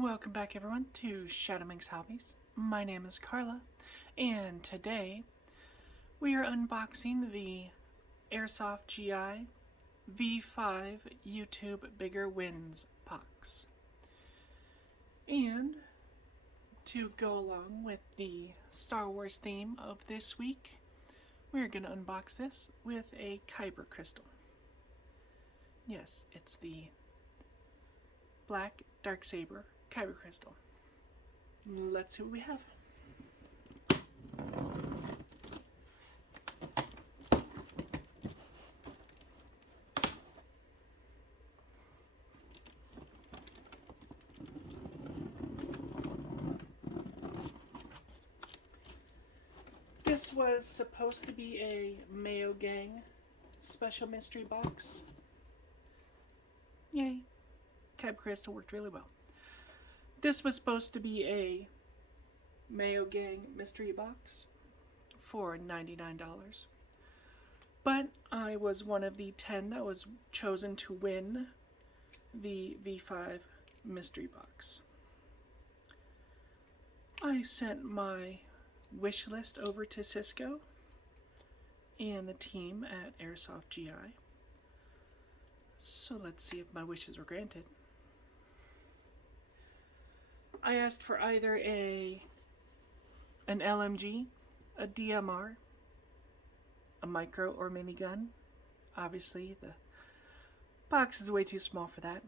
Welcome back everyone to Shadow Minx Hobbies. My name is Carla, and today we are unboxing the AirsoftGI V5 YouTube Bigger Wins box. And to go along with the Star Wars theme of this week, we're going to unbox this with a Kyber crystal. Yes, it's the Black Darksaber Kyber crystal. Let's see what we have. This was supposed to be a Mayo Gang Special Mystery Box. Yay! Kyber crystal worked really well. This was supposed to be a Mayo Gang Mystery Box for $99. But I was one of the 10 that was chosen to win the V5 Mystery Box. I sent my wish list over to Cisco and the team at AirsoftGI. So let's see if my wishes were granted. I asked for either an LMG, a DMR, a micro or minigun. Obviously the box is way too small for that.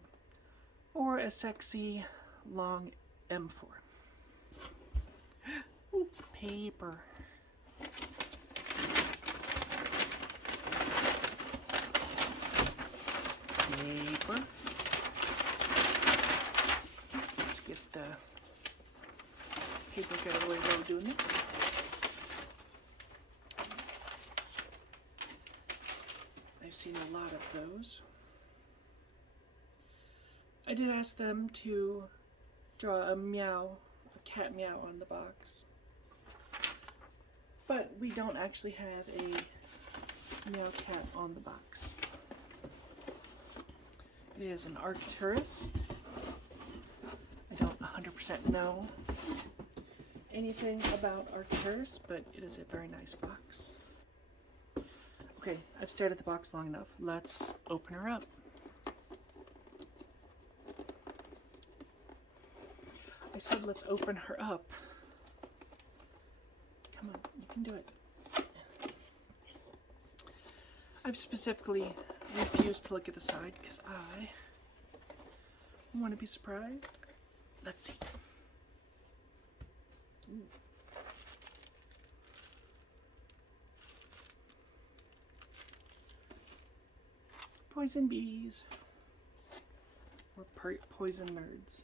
Or a sexy long M4. Ooh, paper. Paper. Let's get the paper out of the way while we're doing this. I've seen a lot of those. I did ask them to draw a meow, a cat meow on the box. But we don't actually have a meow cat on the box. It is an Arcturus. I don't 100% know anything about Arcturus, but it is a very nice box. Okay, I've stared at the box long enough. Let's open her up. I said let's open her up. Come on, you can do it. I've specifically refused to look at the side because I want to be surprised. Let's see. Ooh. Poison bees. Or poison nerds.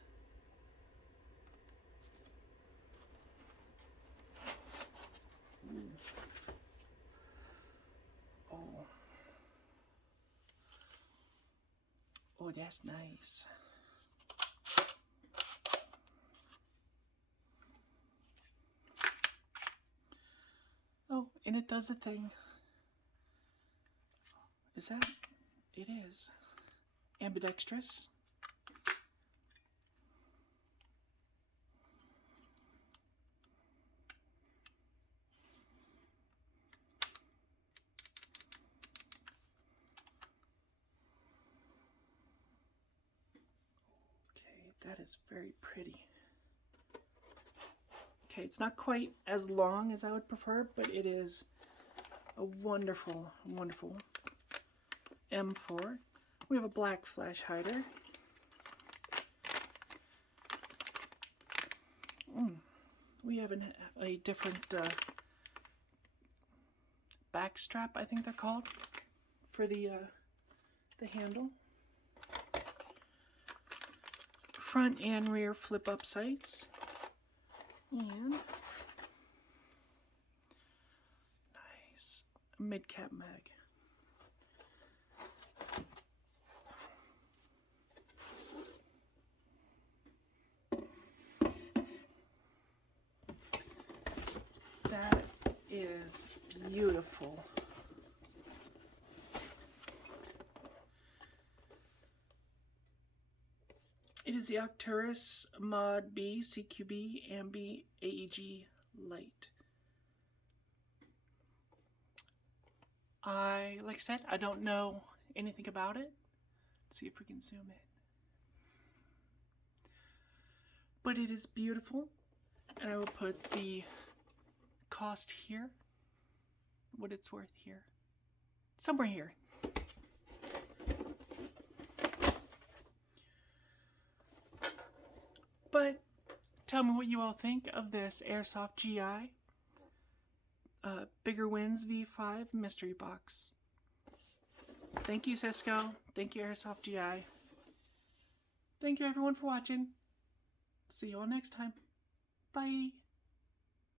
Ooh. Oh. Oh, that's nice. Oh, and it does a thing. Is that? It is. Ambidextrous. That is very pretty. Okay, it's not quite as long as I would prefer, but it is a wonderful, wonderful M4. We have a black flash hider. We have a different back strap, I think they're called, for the handle. Front and rear flip-up sights, and nice mid-cap mag. That is beautiful. It is the Arcturus Mod B CQB Ambi AEG Light. Like I said, I don't know anything about it. Let's see if we can zoom in. But it is beautiful, and I will put the cost here, what it's worth here, somewhere here. But tell me what you all think of this AirsoftGI Bigger Wins V5 Mystery Box. Thank you, Cisco. Thank you, AirsoftGI. Thank you, everyone, for watching. See you all next time. Bye.